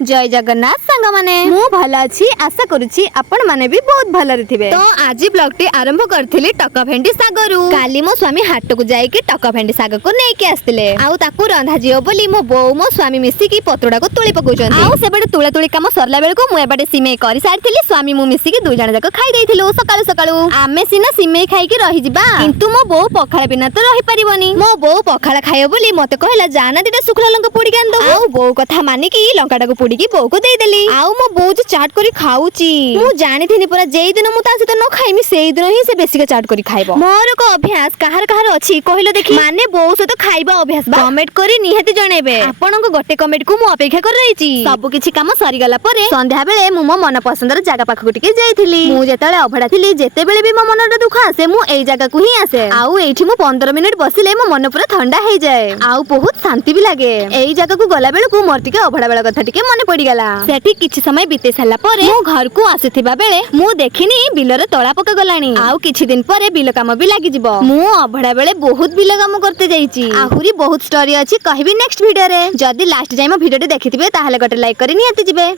जय जगन्नाथ सांग माने मु भल अछि आशा करूची आपण माने भी बहुत भलरे थिबे। तो आज ब्लॉग टी आरंभ करथिली टका भेंडी सागरु। काली मो स्वामी हाट को जाई के टका भेंडी साग को नै के आस्तिले आउ ताकू रंधा जियो बोली मो बोउ मो स्वामी मिसी की पत्रोडा को तुली पकोचन आउ सेबडे तुला तुली काम सरला बेल को मु एबाडे सिमेई करि सारथिली स्वामी मु मिसी की दुई जण जाक खाई देइथिलु सकाळु सकाळु। आमे सिना सिमेई खाई के रहि जिबा किंतु मो बोउ पखाळ बिना तो रहि परिबनी। मो बोउ पखाळ खाइयो बोली मते कहला जाना दिटा सुखला लंका पोडी के आंदो आउ बोउ कथा मानि की लंकाटा को पोडी की बोउ को देई देली आउ मो बोउ जो चाट करी खाउची मु जानि थिनी पुरा जेई दिन मु ता सहित न खाइमी सेई दिन ही से बेसी के चाट करी खाइबो। मोर को अभ्यास कहार कहार अछि कहिलो देखि माने बोउ सहित खाइबा अभ्यास बा कमेंट करी निहाती जणेबे। आपन को गोटे कमेंट को मु अपेक्षा कर रहिची। सब किछि काम सरी गला परे संध्या बेले मु मो मन पसंदर जागा पाख को टिके जाईथिली। मु जेतले अभडा थिली जेते बेले भी मो मनटा दुख आसे मु एई जागा को ही आसे आउ एठी मु 15 मिनिट बसिले मो मन पूरा ठंडा हे जाए आउ बहुत शांति भी लागे। एई जागा को गला बेले को मोर टिके अभडा बेला कथा टिके मन पड़ी गला। सेठी किछि समय बीते साला परे मु घर को आसीथिबा बेले मु देखिनी बिलरे तळा पका गलानी आउ किछि दिन परे बिल काम भी लागि जिवो। मु अभडा बेले बहुत बिल काम करते जाईची आहुरी बहुत स्टोरी अछि कहबी नेक्स्ट वीडियो रे। जदी लास्ट जाय मो वीडियो देखिथिबे ताहाले गटे लाइक करी नियति जिवे।